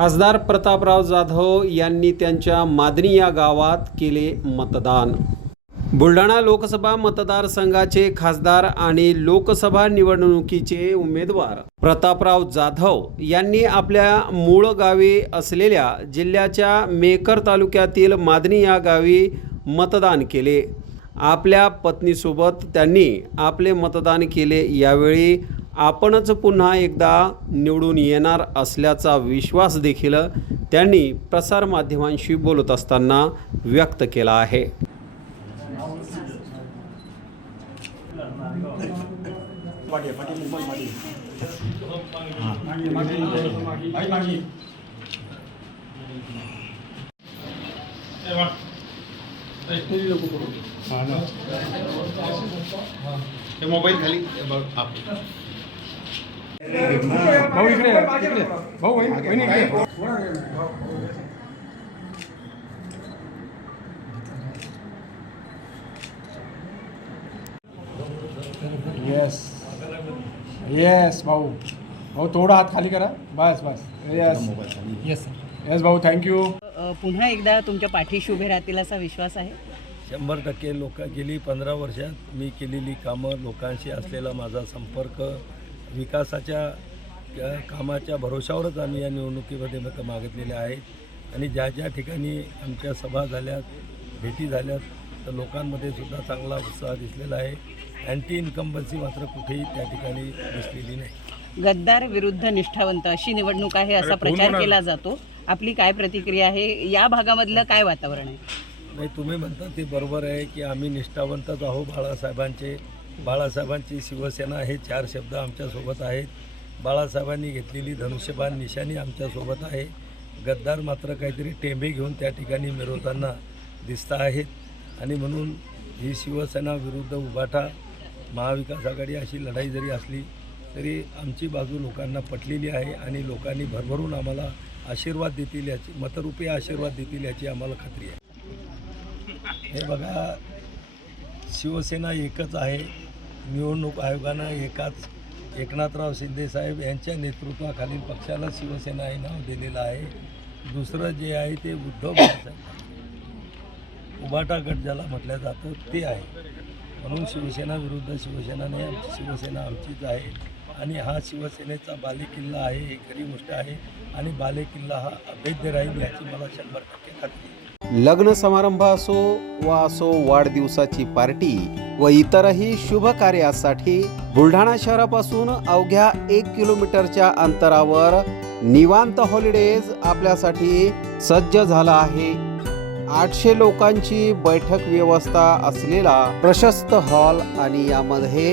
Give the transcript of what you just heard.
खासदार प्रतापराव जाधव यांनी त्यांच्या मादनी या गावात केले मतदान. बुलढाणा लोकसभा मतदारसंघाचे खासदार आणि लोकसभा निवडणुकीचे उमेदवार प्रतापराव जाधव यांनी आपल्या मूळ गावी असलेल्या जिल्ह्याच्या मेकर तालुक्यातील मादनी या गावी मतदान केले. आपल्या पत्नीसोबत त्यांनी आपले मतदान केले. यावेळी आपणच पुन्हा एकदा निवडून येणार असल्याचा विश्वास देखील त्यांनी प्रसारमाध्यमांशी बोलत असताना व्यक्त केला आहे मोबाईल खाली भाऊ इकडे इकडे भाऊ वहिनी वहिनी इकडे. येस येस भाऊ. भाऊ थोडा हात खाली करा. बस बस. येस येस येस भाऊ थँक्यू पुन्हा एकदा तुमच्या पाठीशी उभे राहतील असा विश्वास आहे? शंभर टक्के लोक गेली पंधरा वर्षात मी केलेली कामं लोकांशी असलेला माझा संपर्क विकासाच्या कामाच्या भरोशावरच आम्ही या निवडणुकीमध्ये मतं मागितलेली आहेत. आणि ज्या ज्या ठिकाणी आमच्या सभा झाल्यात भेटी झाल्यात तर लोकांमध्ये सुद्धा चांगला उत्साह दिसलेला आहे. अँटी इन्कम्बन्सी मात्र कुठेही त्या ठिकाणी दिसलेली नाही. गद्दार विरुद्ध निष्ठावंत अशी निवडणूक आहे असा प्रचार केला जातो. आपली काय प्रतिक्रिया आहे? या भागामधलं काय वातावरण आहे? नाही तुम्ही म्हणता ते बरोबर आहे की आम्ही निष्ठावंतच आहो बाळासाहेबांचे. बाळासाहेबांची शिवसेना हे चार शब्द आमच्यासोबत आहेत. बाळासाहेबांनी घेतलेली धनुष्यबाण निशाणी आमच्यासोबत आहे. गद्दार मात्र काहीतरी टेंबे घेऊन त्या ठिकाणी मिरवताना दिसत आहेत. आणि म्हणून ही शिवसेना विरुद्ध उभाटा महाविकास आघाडी अशी लढाई जरी असली तरी आमची बाजू लोकांना पटलेली आहे आणि लोकांनी भरभरून आम्हाला आशीर्वाद देतील याची मतरूपी आशीर्वाद देतील याची आम्हाला खात्री आहे. हे बघा शिवसेना एकच आहे. निवडणूक आयोगानं एकाच एकनाथराव शिंदेसाहेब यांच्या नेतृत्वाखालील पक्षाला शिवसेना हे नाव दिलेलं आहे. दुसरं जे आहे ते उद्धव बाळासाहेब उबाटा गट ज्याला म्हटलं जातं ते आहे. म्हणून शिवसेना विरुद्ध शिवसेनाने शिवसेना आमचीच आहे. आणि हा शिवसेनेचा बालेकिल्ला आहे ही खरी गोष्ट आहे. आणि बालेकिल्ला हा अभेद्य राहील याची मला शंभर टक्के खात्री लग्न समारंभ असो वा असो वाढदिवसाची पार्टी व इतरही शुभ कार्यासाठी बुलढाणा शहरापासून अवघ्या एक किलोमीटरच्या अंतरावर निवांत हॉलिडेज आपल्यासाठी सज्ज झाला आहे. आठशे लोकांची बैठक व्यवस्था असलेला प्रशस्त हॉल आणि यामध्ये